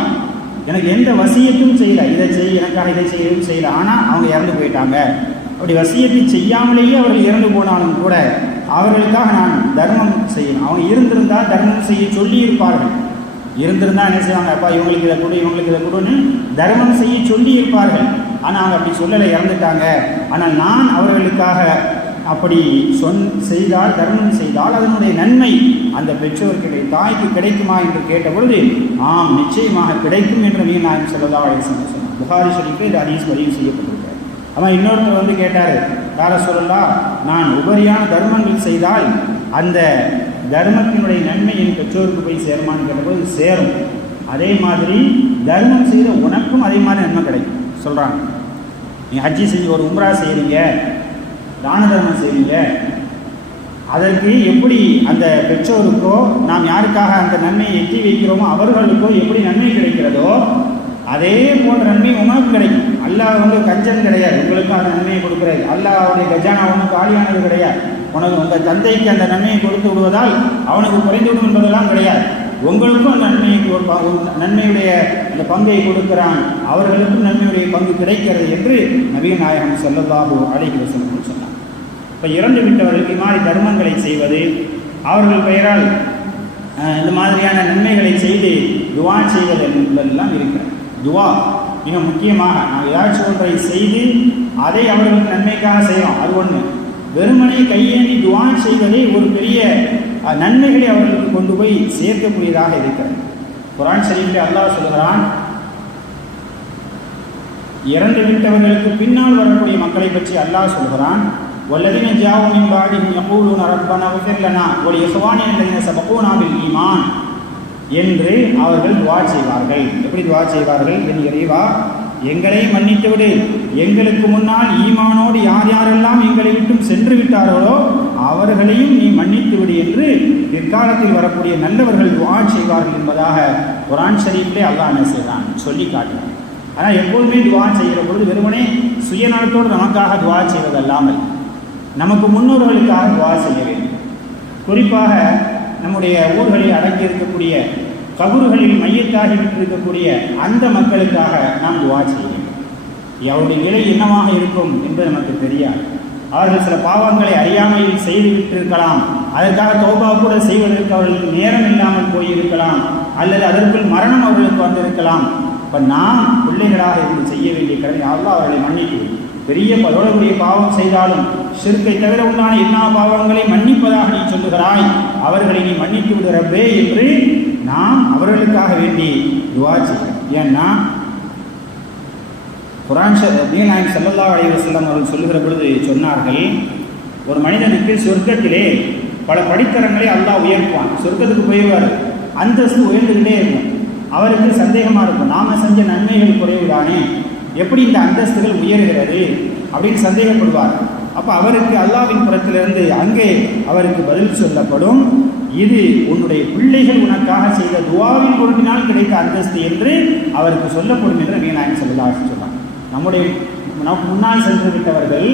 எனக்கு எந்த வசியத்தும் செய்யலை, இதை செய் எனக்காக இதை செய்யவும் செய்யலை, ஆனால் அவங்க இறந்து போயிட்டாங்க. அப்படி வசியத்தை செய்யாமலேயே அவர்கள் இறந்து போனாலும் கூட அவர்களுக்காக நான் தர்மம் செய்யணும். அவங்க இருந்திருந்தால் தர்மம் செய்ய சொல்லி இருப்பார்கள். இருந்திருந்தால் என்ன செய்வாங்க? அப்பா இவங்களுக்கு இதை கொடு, இவங்களுக்கு இதை கொடுன்னு தர்மம் செய்ய சொல்லி இருப்பார்கள். ஆனால் அவங்க அப்படி சொல்லலை, இறந்துட்டாங்க. ஆனால் நான் அவர்களுக்காக அப்படி செய்தால், தர்மம் செய்தால் அதனுடைய நன்மை அந்த பெற்றோர்களுடைய தாய்க்கு கிடைக்குமா என்று கேட்டபொழுது, ஆம் நிச்சயமாக கிடைக்கும் என்று நபிகள் நாயகம் ஸல்லல்லாஹு அலைஹி வஸல்லம் சொன்னார். புகாரி ஷரீஃபில் இந்த ஹதீஸ் பதிவு செய்யப்பட்டிருக்கிறது. ஆனால் இன்னொருத்தர் வந்து கேட்டார், யா ரசூலல்லாஹ், நான் உபரியான தர்மங்கள் செய்தால் அந்த தர்மத்தினுடைய நன்மை என் பெற்றோருக்கு போய் சேருமான்னு கேட்டபோது சேரும். அதே மாதிரி தர்மம் செய்த உனக்கும் அதே மாதிரி நன்மை கிடைக்கும் சொல்கிறாங்க. நீங்கள் ஹஜ்ஜி செஞ்சு ஒரு உம்ரா செய்கிறீங்க, தான தர்மம் செய்வீங்க, அதற்கு எப்படி அந்த பெற்றோருக்கோ நாம் யாருக்காக அந்த நன்மையை எட்டி வைக்கிறோமோ அவர்களுக்கோ எப்படி நன்மை கிடைக்கிறதோ அதே போன்ற நன்மை உனக்கு கிடைக்கும். அல்லாஹ் வந்து கஞ்சன் கிடையாது, உங்களுக்கு அந்த நன்மையை கொடுக்குறாரு. அல்லாஹ்வுடைய கஜானா ஒன்றும் காலியானது கிடையாது. உனக்கு உங்கள் தந்தைக்கு அந்த நன்மையை கொடுத்து விடுவதால் அவனுக்கு குறைந்து விடும் என்பதெல்லாம் கிடையாது. உங்களுக்கும் அந்த நன்மைக்கு ஒரு நன்மையுடைய அந்த பங்கை கொடுக்கிறான், அவர்களுக்கும் நன்மையுடைய பங்கு கிடைக்கிறது என்று நபிகள் நாயகம் ஸல்லல்லாஹு அலைஹி வஸல்லம் சொன்னார். இப்போ இறந்து விட்டவர்களுக்கு இது மாதிரி தர்மங்களை செய்வது, அவர்கள் பெயரால் இந்த மாதிரியான நன்மைகளை செய்து துஆ செய்வது என்பதெல்லாம் இருக்கிறது. துஆ மிக முக்கியமாக நாம் ஏதாச்சும் ஒன்றை செய்து அதை அவர்களுக்கு நன்மைக்காக செய்வோம், அது ஒன்று. வெறுமனை கையேந்தி துஆ செய்வதே ஒரு பெரிய நன்மைகளை அவர்களுக்கு கொண்டு போய் சேர்க்கக்கூடியதாக இருக்கிறது. குர்ஆன் ஷரீஃபிலே அல்லாஹ் சொல்கிறான், இறந்து விட்டவர்களுக்கு பின்னால் வரக்கூடிய மக்களை பற்றி அல்லாஹ் சொல்கிறான், வல்லதீன ஜாஉ மின் பஅதிஹிம் யகூலூன ரப்பனா இக்ஃபிர் லனா வ லிஇக்வானினா அல்லதீன சபகூனா பில் ஈமான் என்று அவர்கள் துஆ செய்வார்கள். எப்படி துஆ செய்வார்கள்? என் இறைவா, எங்களை மன்னித்து விடு, எங்களுக்கு முன்னால் ஈமானோடு யார் யாரெல்லாம் எங்களை விட்டும் சென்று விட்டார்களோ அவர்களையும் நீ மன்னித்து விடு என்று பிற்காலத்தில் வரக்கூடிய நல்லவர்கள் துஆ செய்வார்கள் என்பதாக குர்ஆன் ஷரீஃபிலே அல்லாஹ் என்ன செய்கிறான் சொல்லி காட்டுகிறான். ஆனால் எப்போதுமே துஆ செய்கிற பொழுது வெறுமனே சுயநலத்தோடு நமக்காக துஆ செய்வதல்லாமல் நமக்கு முன்னோர்களுக்காக துஆ செய்ய வேண்டும். குறிப்பாக நம்முடைய ஊர்களில் அடங்கி இருக்கக்கூடிய கபூர்களில் மையத்தாகி இருக்கக்கூடிய அந்த மக்களுக்காக நாம் துஆ செய்ய வேண்டும். அவருடைய நிலை என்னவாக இருக்கும் என்பது நமக்கு தெரியாது. அவர்கள் சில பாவங்களை அறியாமையில் செய்து விட்டிருக்கலாம், அதற்காக தௌபா கூட செய்வதற்கு அவர்களுக்கு நேரம் இல்லாமல் போயிருக்கலாம், அல்லது அதற்குள் மரணம் அவர்களுக்கு வந்திருக்கலாம். இப்போ நாம் பிள்ளைகளாக இருந்து செய்ய வேண்டிய கடமை அல்லாஹ் அவர்களை மன்னித்து, பெரிய பதோடக்கூடிய பாவம் செய்தாலும் ஷிர்க்கை தவிர உண்டான எல்லா பாவங்களையும் மன்னிப்பதாக நீ சொல்லுகிறாய், அவர்களை நீ மன்னித்து விடு ரப்பே என்று நாம் அவர்களுக்காக வேண்டி துஆ செய்கிறோம். ஏன்னா குர்ஆன் நாயகம் ஸல்லல்லாஹு அலைஹி வஸல்லம் அவர்கள் சொல்லுகிற பொழுது சொன்னார்கள், ஒரு மனிதனுக்கு சொர்க்கத்திலே பல படித்தரங்களை அல்லாஹ் உயர்த்துவான். சொர்க்கத்துக்கு போயிடுவார், அந்தஸ்து உயர்ந்துகிட்டே இருக்கும். அவருக்கு சந்தேகமாக இருக்கும், நாம் செஞ்ச நன்மைகள் குறைவுதானே, எப்படி இந்த அந்தஸ்துகள் உயர்கிறது அப்படின்னு சந்தேகப்படுவார். அப்போ அவருக்கு அல்லாஹ்வின் புறத்திலிருந்து அங்கே அவருக்கு பதில் சொல்லப்படும், இது உன்னுடைய பிள்ளைகள் உனக்காக செய்த துஆவின் பொருட்டினால் கிடைத்த அந்தஸ்து என்று அவருக்கு சொல்லப்படும் என்று நபிகள் நாயகம் ஸல்லல்லாஹு அலைஹி வஸல்லம் சொன்னார். நமக்கு முன்னால் சென்று விட்டவர்கள்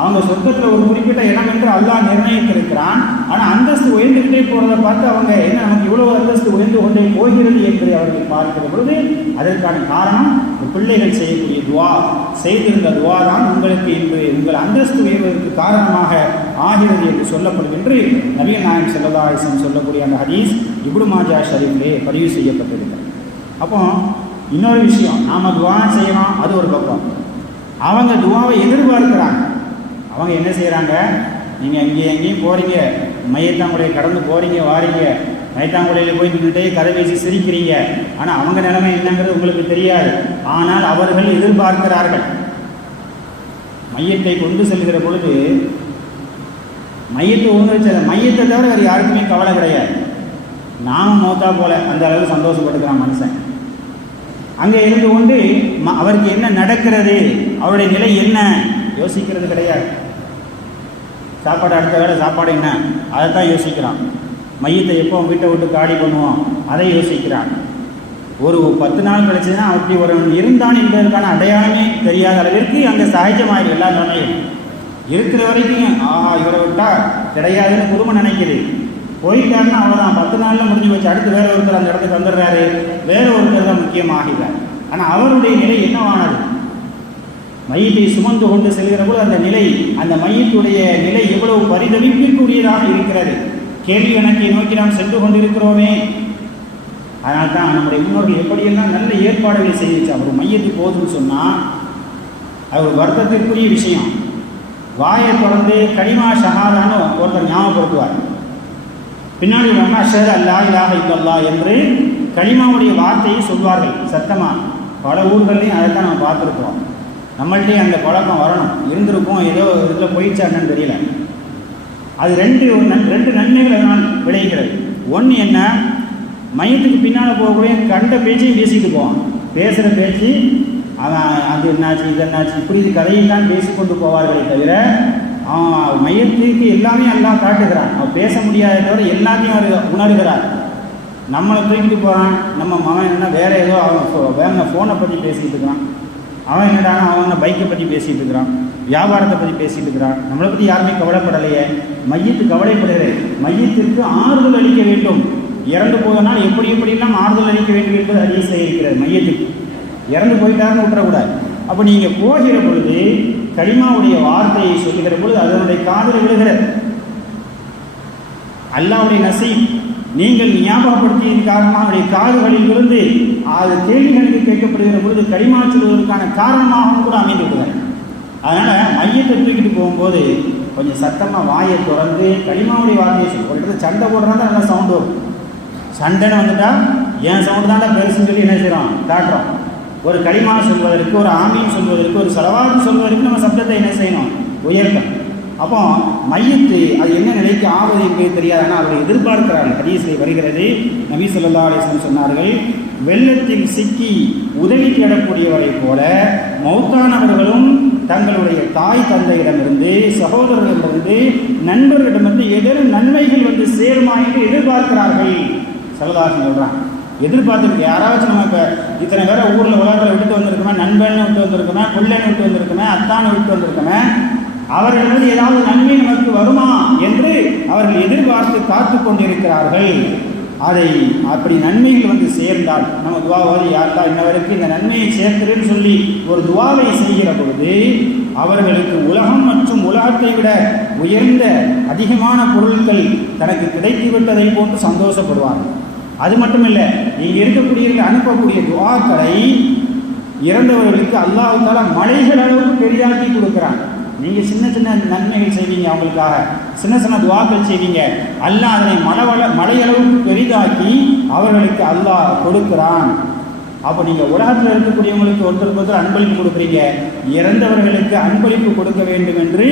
அவங்க சொர்க்கத்தில் ஒரு குறிப்பிட்ட இடம் என்று அல்லாஹ் நிர்ணயித்திருக்கிறான். ஆனால் அந்தஸ்து உயர்ந்துகிட்டே போகிறத பார்த்து அவங்க என்ன நமக்கு இவ்வளவு அந்தஸ்து உயர்ந்து கொண்டே போகிறது என்று அவர்கள் பார்க்கிற பொழுது அதற்கான காரணம் பிள்ளைகள் செய்யக்கூடிய துஆ, செய்திருந்த துஆ தான் உங்களுக்கு இன்று உங்கள் அந்தஸ்து உயர்வதற்கு காரணமாக ஆகிறது என்று சொல்லப்படும் என்று நபிகள் நாயகம் ஸல்லல்லாஹு அலைஹி வஸல்லம் சொல்லக்கூடிய அந்த ஹதீஸ் இப்னு மாஜா ஷரீஃபிலே பதிவு செய்யப்பட்டிருக்கிறது. அப்போ இன்னொரு விஷயம், நாம் துஆ செய்யலாம், அது ஒரு பக்கம். அவங்க துஆவை எதிர்பார்க்கிறாங்க. அவங்க என்ன செய்கிறாங்க, நீங்கள் எங்கேயும் போகிறீங்க, மையத்தாங்குடையை கடந்து போகிறீங்க வாரீங்க, மையத்தாங்குடையில் போய் நின்றுட்டே கதை பேசி சிரிக்கிறீங்க, ஆனால் அவங்க நிலைமை என்னங்கிறது உங்களுக்கு தெரியாது. ஆனால் அவர்கள் எதிர்பார்க்கிறார்கள். மையத்தை கொண்டு செல்கிற பொழுது மையத்தை ஒன்று வச்ச மையத்தை தவிர வேறு யாருக்குமே கவலை கிடையாது. நானும் மௌத்தா போல அந்த அளவு சந்தோஷப்படுகிறான் மனுஷன். அங்கே இருந்து கொண்டு அவருக்கு என்ன நடக்கிறது, அவருடைய நிலை என்ன யோசிக்கிறது கிடையாது. சாப்பாடு அடுத்த வேலை சாப்பாடு என்ன அதைத்தான் யோசிக்கிறான். மையத்தை எப்போ வீட்டை விட்டு காலி பண்ணுவோம் அதை யோசிக்கிறான். ஒரு 10 நாள் கழிச்சுன்னா அப்படி ஒரு இருந்தான் என்பதற்கான அடையாளமே தெரியாத அளவிற்கு அங்கே சகஜமாயிடும். எல்லா நிலையும் இருக்கிற வரைக்கும் ஆஹா இவரை விட்டால் கிடையாதுன்னு குடும்பம் நினைக்குது. போயிட்டாருன்னா அவ்வளோதான், 10 நாளில் முடிஞ்சு வச்சு அடுத்து வேற ஒருத்தர் அந்த இடத்துக்கு வந்துடுறாரு, வேற ஒருத்தர் தான் முக்கியமாகிறார். ஆனால் அவருடைய நிலை என்னவானது? மையத்தை சுமந்து கொண்டு செல்கிற போது அந்த நிலை, அந்த மையத்துடைய நிலை எவ்வளவு பரிதவிப்பிற்குரியதாக இருக்கிறது. கேள்வி கணக்கை நோக்கி நாம் சென்று கொண்டிருக்கிறோமே. அதனால் தான் நம்முடைய முன்னோர்கள் எப்படியெல்லாம் நல்ல ஏற்பாடுகளை செய்து வச்சா. ஒரு மையத்துக்கு போதுன்னு சொன்னால் அது ஒரு வருத்தத்திற்குரிய விஷயம். வாயை தொடர்ந்து கலிமா ஷஹாதான்னு ஒருத்தர் ஞாபகப்படுத்துவார். பின்னாடி அஷ்ஹது அல்லா இலாஹ இல்லல்லாஹ் என்று கலிமாவுடைய வார்த்தையை சொல்வார்கள் சத்தமாக. பல ஊர்களையும் அதைத்தான் நம்ம பார்த்துருக்கோம். நம்மள்டே அந்த பழக்கம் வரணும், இருந்திருக்கும், ஏதோ இதில் போயிடுச்சா என்னன்னு தெரியல. அது ரெண்டு நன்மைகள் அதனால் விளைகிறது. ஒன்று என்ன, மையத்துக்கு பின்னால் போகக்கூடிய கண்ட பேச்சையும் பேசிட்டு போவான். பேசுகிற பேச்சு அவன் அது என்னாச்சு இது என்னாச்சு இப்படி இது கதையெல்லாம் பேசிக்கொண்டு போவார்களே தவிர அவன் மையத்துக்கு எல்லாமே எல்லாம் காட்டுகிறான். அவன் பேச முடியாத தவிர எல்லாத்தையும் அவர் உணர்கிறார். நம்மளை தூக்கிட்டு போகிறான். நம்ம மகன் என்னன்னா வேறு ஏதோ அவன் வேற ஃபோனை பற்றி பேசிகிட்டு இருக்கிறான். அவன் என்னடானா அவன் பைக்கை பற்றி பேசிகிட்டு இருக்கிறான், வியாபாரத்தை பற்றி பேசிகிட்டு இருக்கிறான். நம்மளை பற்றி யாருமே கவலைப்படலையே. மையத்து கவலைப்படுகிறது. மையத்திற்கு ஆறுதல் அளிக்க வேண்டும். இறந்து போதனால் எப்படியெல்லாம் ஆறுதல் அளிக்க வேண்டும் என்பது ஹதீஸில் இருக்கிறது. மையத்துக்கு இறந்து போயிட்டாருன்னு விட்டுறக்கூடாது. அப்போ நீங்கள் போகிற பொழுது கலிமாவுடைய வார்த்தையை சொல்லுகிற பொழுது அதனுடைய காதில் விழுகிறது. அல்லாஹ்வுடைய நசீப் நீங்கள் ஞாபகப்படுத்தியதன் காரணமாக அவருடைய காதுகளில் இருந்து அது கேள்விகளுக்கு கேட்கப்படுகிற பொழுது கலிமா சொல்வதற்கான காரணமாகவும் கூட அமைந்து விடுவார். அதனால் மையத்தை தூக்கிட்டு போகும்போது கொஞ்சம் சத்தமாக வாயை தொடர்ந்து கலிமாவுடைய வார்த்தையை சொல்லும். ஒரு இடத்துல சண்டை போடுறதா நல்லா சவுண்டு வரும். சண்டைன்னு வந்துட்டால் என் சவுண்டு தாண்டா பெருசுன்னு சொல்லி என்ன செய்கிறோம், காட்டுறோம். ஒரு களிமா சொல்வதற்கு, ஒரு ஆமீன் சொல்வதற்கு, ஒரு சலவாத்து சொல்வதற்கு நம்ம சப்தத்தை என்ன செய்யணும், உயர்த்தணும். அப்போ மையத்து அது என்ன நிலைக்கு ஆவது என்பது தெரியாது. ஆனால் அவரை எதிர்பார்க்கிறார்கள். ஹதீஸிலே வருகிறது, நபி ஸல்லல்லாஹு அலைஹி வஸல்லம் சொன்னார்கள், வெள்ளத்தில் சிக்கி உதவி தேடக்கூடியவரை போல மௌத்தானவர்களும் தங்களுடைய தாய் தந்தையிடமிருந்து, சகோதரர்களிடமிருந்து, நண்பர்களிடமிருந்து ஏதேனும் நன்மைகள் வந்து சேருமா என்று எதிர்பார்க்கிறார்கள். ஸல்லல்லாஹு சொல்கிறான், எதிர்பார்த்துருக்கு. யாராச்சும் நம்ம இப்போ இத்தனை பேரை ஊரில் உலகத்தில் விட்டு வந்திருக்கோமே, நண்பன்னு விட்டு வந்திருக்கோமே, பிள்ளைன்னு விட்டு வந்திருக்கோமே, அத்தானை விட்டு வந்திருக்கோமே, அவர்களது ஏதாவது நன்மை நமக்கு வருமா என்று அவர்கள் எதிர்பார்த்து காத்து கொண்டிருக்கிறார்கள். அதை அப்படி நன்மைகள் வந்து சேர்ந்தால் நம்ம துவாவோடு யாரெல்லாம் இன்னவருக்கு இந்த நன்மையை சேர்க்கிறேன்னு சொல்லி ஒரு துவாவை செய்கிற பொழுது அவர்களுக்கு உலகம் மற்றும் உலகத்தை விட உயர்ந்த அதிகமான பொருட்கள் தனக்கு கிடைத்துவிட்டதை போன்று சந்தோஷப்படுவார்கள். அது மட்டுமில்லை, இங்கே இருக்கக்கூடியவர்கள் அனுப்பக்கூடிய துவாக்களை இறந்தவர்களுக்கு அல்லாஹ் தஆலா மலைகள் அளவுக்கு பெரிதாக்கி கொடுக்குறாங்க. நீங்கள் சின்ன சின்ன நன்மைகள் செய்வீங்க, அவங்களுக்காக சின்ன சின்ன துவாக்கள் செய்வீங்க, அல்லாஹ் அதனை மலையளவுக்கு பெரிதாக்கி அவர்களுக்கு அல்லாஹ் கொடுக்குறான். அப்போ நீங்கள் உலகத்தில் இருக்கக்கூடியவங்களுக்கு ஒருத்தருக்கு ஒருத்தர் அன்பளிப்பு கொடுக்குறீங்க, இறந்தவர்களுக்கு அன்பளிப்பு கொடுக்க வேண்டும் என்று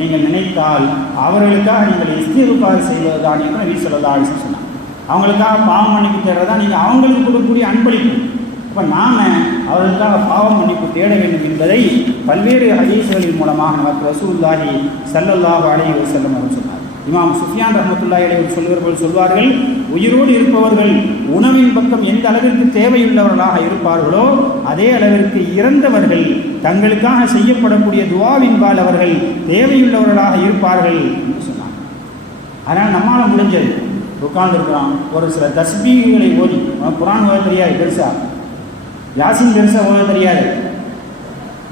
நீங்கள் நினைத்தால் அவர்களுக்காக நீங்கள் இஸ்திக்ஃபார் செய்வது தான் என்று நபி ஸல்லல்லாஹு அலைஹி வஸல்லம் சொன்னாங்க. அவங்களுக்காக பாவம் மன்னிப்பு தேடுறதான் நீங்கள் அவங்களுக்கு கொடுக்கக்கூடிய அன்பளிப்பு. இப்போ நாம் அவர்களுக்காக பாவம் மன்னிப்பு தேட வேண்டும் என்பதை பல்வேறு ஹதீஸ்களின் மூலமாக நமக்கு ரசூலுல்லாஹி ஸல்லல்லாஹு அலைஹி வஸல்லம் அவர் சொன்னார். இமாம் சுஃபியான் ரஹ்மத்துல்லாஹி அலைஹி சொல்லுகிறவர்கள் சொல்வார்கள், உயிரோடு இருப்பவர்கள் உணவின் பக்கம் எந்த அளவிற்கு தேவையுள்ளவர்களாக இருப்பார்களோ அதே அளவிற்கு இறந்தவர்கள் தங்களுக்காக செய்யப்படக்கூடிய துஆவின்பால் அவர்கள் தேவையுள்ளவர்களாக இருப்பார்கள் என்று சொன்னார். அதனால் நம்மால் முடிஞ்சது உட்கார்ந்துருக்கிறோம், ஒரு சில தஸ்பீகளை ஓதி, குர்ஆன் ஓத தெரியாது பெருசா, யாசின் பெருசாக ஓத தெரியாது,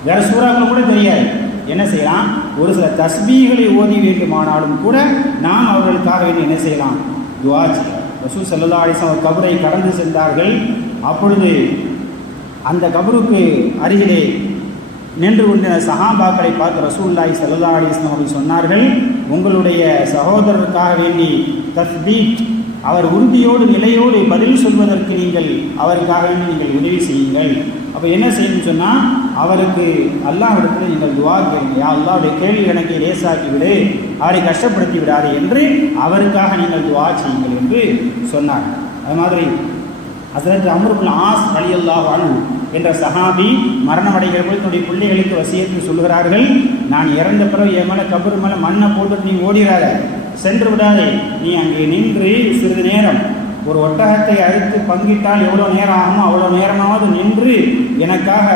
வேறு சூறாக்கள் கூட தெரியாது, என்ன செய்யலாம், ஒரு சில தஸ்பீகளை ஓதி வேண்டுமானாலும் கூட நாம் அவர்களுக்காக வேண்டி என்ன செய்யலாம், துஆ செய்யலாம். ரசூல் ஸல்லல்லாஹு அலைஹி வஸல்லம் கபரை கடந்து சென்றார்கள். அப்பொழுது அந்த கபருக்கு அருகிலே நின்று கொண்ட சஹாபாக்களை பார்த்து ரசூலுல்லாஹி ஸல்லல்லாஹு அலைஹி வஸல்லம் அவர்கள் சொன்னார்கள், உங்களுடைய சகோதரருக்காக வேண்டி தஸ்பீத், அவர் உறுதியோடு நிலையோடு பதில் சொல்வதற்கு நீங்கள் அவருக்காக வேண்டி நீங்கள் உதவி செய்யுங்கள். அப்போ என்ன செய்யணும்னு சொன்னால், அவருக்கு அல்லாஹ்விடத்தில் நீங்கள் துஆ கேளுங்க, யா அல்லாஹ்வுடைய கேள்வி கணக்கை லேசாக்கி விடு, அவரை கஷ்டப்படுத்தி விடாது என்று அவருக்காக நீங்கள் துஆ செய்யுங்கள் என்று சொன்னார். அது மாதிரி ஹஸரத் அம்ர் இப்னு ஆஸ் ரலியல்லாஹு அன்ஹு என்ற சஹாபி மரணமடைகிற போது தன்னுடைய பிள்ளைகளுக்கு வசியத்து சொல்கிறார்கள், நான் இறந்த பிறகு என் மேலே கபர் மேலே மண்ணை போட்டுட்டு நீ ஓடிடாத, சென்று விடாதே, நீ அங்கே நின்று சிறிது நேரம் ஒரு ஒட்டகத்தை அறுத்து பங்கிட்டால் எவ்வளோ நேரம் ஆகுமோ அவ்வளோ நேரமாவது நின்று எனக்காக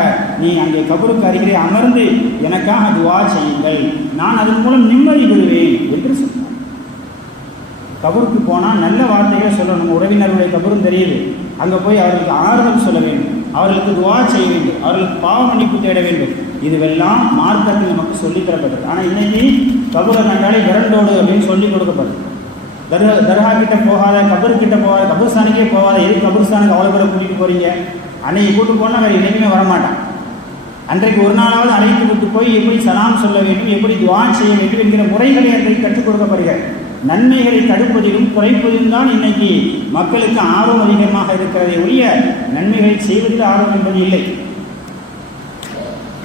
நீ அங்கே கபருக்கு அருகிலே அமர்ந்து எனக்காக துஆ செய்யுங்கள், நான் அதன் மூலம் நிம்மதி பெறுவேன் என்று சொன்னார். கபருக்கு போனால் நல்ல வார்த்தைகளை சொல்லணும். நம்ம உறவினர்களுடைய கபரும் தெரியுது, அங்கே போய் அவர்களுக்கு ஆறுதல் சொல்ல வேண்டும், அவர்களுக்கு துஆ செய்ய வேண்டும், அவர்களுக்கு பாவ மன்னிப்பு தேட வேண்டும். இதுவெல்லாம் மார்க்கத்தில் நமக்கு சொல்லித் தரப்பட்டது. ஆனால் இன்னைக்கு கபரை கண்டாலே விரண்டோடு அப்படின்னு சொல்லிக் கொடுக்கப்படுது. தர்கா கிட்ட போகாத, கபர்கிட்ட போகாத, கபூர்ஸ்தானுக்கே போகாத, எது கபூர்ஸ்தானுக்கு அவ்வளோ பேரை கூட்டிகிட்டு போகிறீங்க? அன்னைக்கு கூட்டு போனால் வேறு எதுவுமே வரமாட்டான். அன்றைக்கு ஒரு நாளாவது அழைத்து விட்டு போய் எப்படி சலாம் சொல்ல வேண்டும், எப்படி துஆ செய்ய வேண்டும் என்கிற முறைகளை அன்றைக்கு கற்றுக் கொடுக்கப்படுகிறது. நன்மைகளை தடுப்பதிலும் குறைப்பதிலும் தான் இன்னைக்கு மக்களுக்கு ஆர்வம் அதிகமாக இருக்கிறதை ஒழிய நன்மைகளை செய்வதில் ஆர்வம் என்பது இல்லை.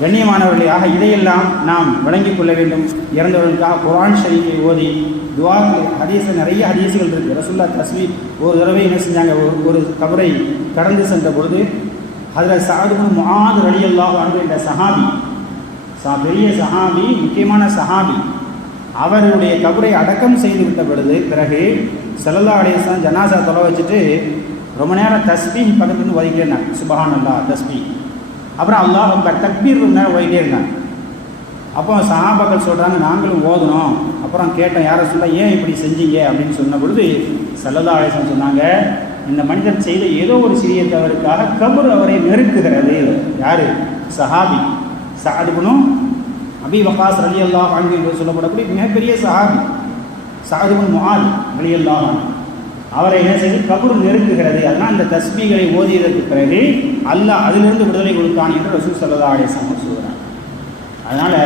கண்ணியமானவர்களே, ஆக இதையெல்லாம் நாம் விளங்கிக் கொள்ள வேண்டும். இறந்தவர்களுக்காக குர்ஆன் ஷரீஃபை ஓதி துஆ, ஹதீஸில் நிறைய ஹதீஸுகள் இருக்குது. ரசூலுல்லாஹ் தஸ்பீஹ் ஒரு தடவை என்ன செஞ்சாங்க, ஒரு கபரை கடந்து சென்ற பொழுது ஹஜ்ரத் சஅத் இப்னு முஆத் ரலியல்லாஹு அன்ஹு என்ற சஹாபி, பெரிய சஹாபி, முக்கியமான சஹாபி, அவருடைய கபரை அடக்கம் செய்து விட்ட பொழுது பிறகு ஸல்லல்லாஹு அலைஹி வஸல்லம் ஜனாசா தொலை வச்சுட்டு ரொம்ப நேரம் தஸ்பீஹ் பக்கத்துலேருந்து ஓதிக்கிட்டே இருந்தாங்க. சுப்ஹானல்லாஹ் தஸ்பீஹ், அப்புறம் அல்லாஹ் அக்பர் தக்பீர் நேரம் ஓதிக்கிட்டே இருந்தாங்க. அப்போ சஹாபாக்கள் சொல்கிறாங்க, நாங்களும் ஓதணும். அப்புறம் கேட்டோம், யாரை சொல்ல ஏன் இப்படி செஞ்சீங்க அப்படின்னு சொன்ன பொழுது ஸல்லல்லாஹு அலைஹி வஸல்லம் சொன்னாங்க, இந்த மனிதர் செய்த ஏதோ ஒரு சிறிய தவறுக்காக கபர் அவரை நெருக்குகிறது. யார்? சஹாபி சஅத் இப்னு அபீ வக்காஸ் ரலியல்லாஹு அன்ஹு என்று சொல்லப்படக்கூடிய மிகப்பெரிய சஹாபி சஅத் இப்னு முஆத் ரலியல்லாஹு அன்ஹு. அவரை என்ன செய்து கபர் நெருக்குகிறது. அதனால் இந்த தஸ்பீகளை ஓதியதற்கு பிறகு அல்லாஹ் அதிலிருந்து விடுதலை கொடுத்தான் என்று ரசூல் ஸல்லல்லாஹு அலைஹி வஸல்லம் சொல்கிறார். அதனால்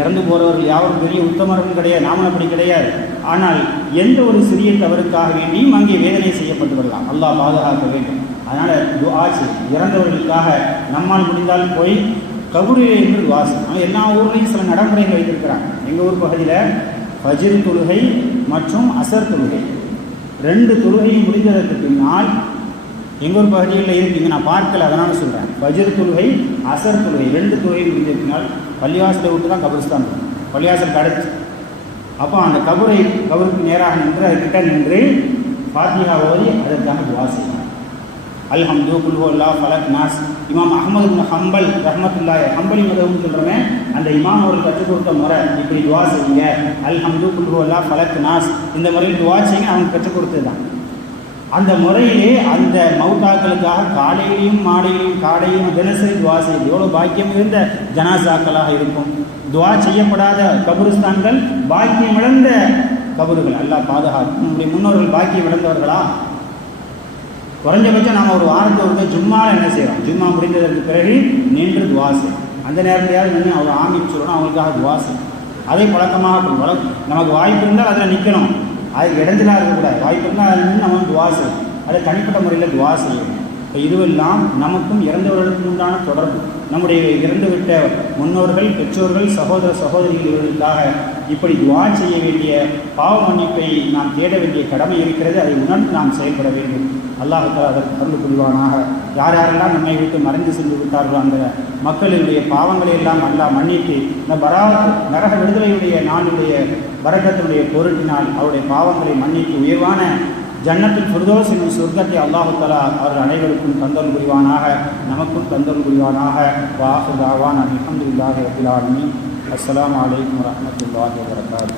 இறந்து போகிறவர்கள் யாரும் பெரிய உத்தமர்களும் கிடையாது, நாமும் அப்படி கிடையாது. ஆனால் எந்த ஒரு சிறிய தவறுக்காக வேண்டியும் அங்கே வேதனை செய்யப்பட்டு வரலாம். அல்லாஹ் பாதுகாக்க வேண்டும். அதனால் துஆ செய்யும். இறந்தவர்களுக்காக நம்மால் முடிந்தால் போய் கபூரிலே இருந்து துஆ செய்யும். ஆனால் எல்லா ஊர்லேயும் சில நடைமுறைகள் வைத்திருக்கிறாங்க. எங்கள் ஊர் பகுதியில் ஃபஜ்ர் தொழுகை மற்றும் அசர் தொழுகை 2 தொழுகையும் முடிந்ததற்கு பின்னால் எங்கள் ஊர் பகுதிகளில் இருக்குங்க, நான் பார்க்கல அதனால் சொல்கிறேன். ஃபஜ்ர் தொழுகை அசர் தொழுகை 2 தொழுகை முடிஞ்ச பின்னால் பள்ளிவாசலை விட்டு தான் கபரிஸ்தான் இருக்கும். பள்ளிவாசல் கடச்சு அப்போ அந்த கபருக்கு நேராக நின்று அதுக்கிட்ட நின்று ஃபாத்திஹா ஓதி அதற்காக துஆ செய்வாங்க. அல்ஹம்து குல் ஹுவல்லாஹ் ஃபலக் நாஸ். இமாம் அஹ்மது இப்னு ஹம்பல் ரஹ்மத்துல்லாஹி ஹம்பலி மதஹ்னு சொல்கிறோமே, அந்த இமாம் அவர்கள் கற்றுக் கொடுத்த முறை இப்படி துஆ செய்யுங்க. அல்ஹம்து குல் ஹுவல்லாஹ் ஃபலக் நாஸ் இந்த முறையில் துஆ செய்யுங்க அவங்க கற்றுக் கொடுத்தது தான். அந்த முறையிலே அந்த மௌத்தாக்களுக்காக காலையிலையும் மாலையிலையும் காலையிலும் தினசரி துஆ செய்து எவ்வளோ பாக்கியம் இருந்த ஜனாசாக்களாக இருக்கும். துஆ செய்யப்படாத கபருஸ்தான்கள் பாக்கியம் இழந்த கபறுகள். அல்லாஹ் பாதுகாக்கும். நம்முடைய முன்னோர்கள் பாக்கியம் இழந்தவர்களா? குறைஞ்சபட்சம் நாம் ஒரு வாரத்தோடு ஜும்மாவில் என்ன செய்கிறோம்? ஜும்மா முடிந்ததற்கு பிறகு நின்று துஆ செய்யும். அந்த நேரத்தையாவது நின்று அவங்க ஆமீன் சொல்லணும், அவங்களுக்காக துஆ செய்யும். அதை பழக்கமாக நமக்கு வாய்ப்பு இருந்தால் அதில் நிற்கணும். அது இடைஞ்சலாக இருக்கக்கூடாது. வாய்ப்பு இருந்தால் அதில் நின்று நம்ம துஆ செய்யும். அதை தனிப்பட்ட முறையில் துஆ செய்யணும். இப்போ இதுவெல்லாம் நமக்கும் இறந்தவர்களுக்கும் உண்டான தொடர்பு. நம்முடைய இறந்துவிட்ட முன்னோர்கள், பெற்றோர்கள், சகோதர சகோதரிகள் இவர்களுக்காக இப்படி துஆ செய்ய வேண்டிய பாவ மன்னிப்பை நாம் தேட வேண்டிய கடமை இருக்கிறது. அதை உணர்ந்து நாம் செயல்பட வேண்டும். அல்லாஹ் தஆலா அதற்கு அருள் புரிவானாக. யார் யாரெல்லாம் நம்மை விட்டு மறைந்து சென்று விட்டார்களோ அந்த மக்களுடைய பாவங்களை எல்லாம் அல்லாஹ் மன்னித்து இந்த நரக விடுதலையுடைய நாளுடைய பரக்கத்தினுடைய பொருட்டினால் அவருடைய பாவங்களை மன்னித்து உயர்வான ஜன்னத்துல் ஃபிர்தௌஸ் என்னும் சொர்க்கத்தை அல்லாஹ் தஆலா அவர்கள் அனைவருக்கும் தந்தருள் புரிவானாக, நமக்கும் தந்தருள் புரிவானாக. வ ஆகிரு தஅவானா அல்ஹம்துலில்லாஹி ரப்பில் ஆலமீன். அஸ்ஸலாமு அலைக்கும் வரஹ்மத்துல்லாஹி வபரகாத்துஹு.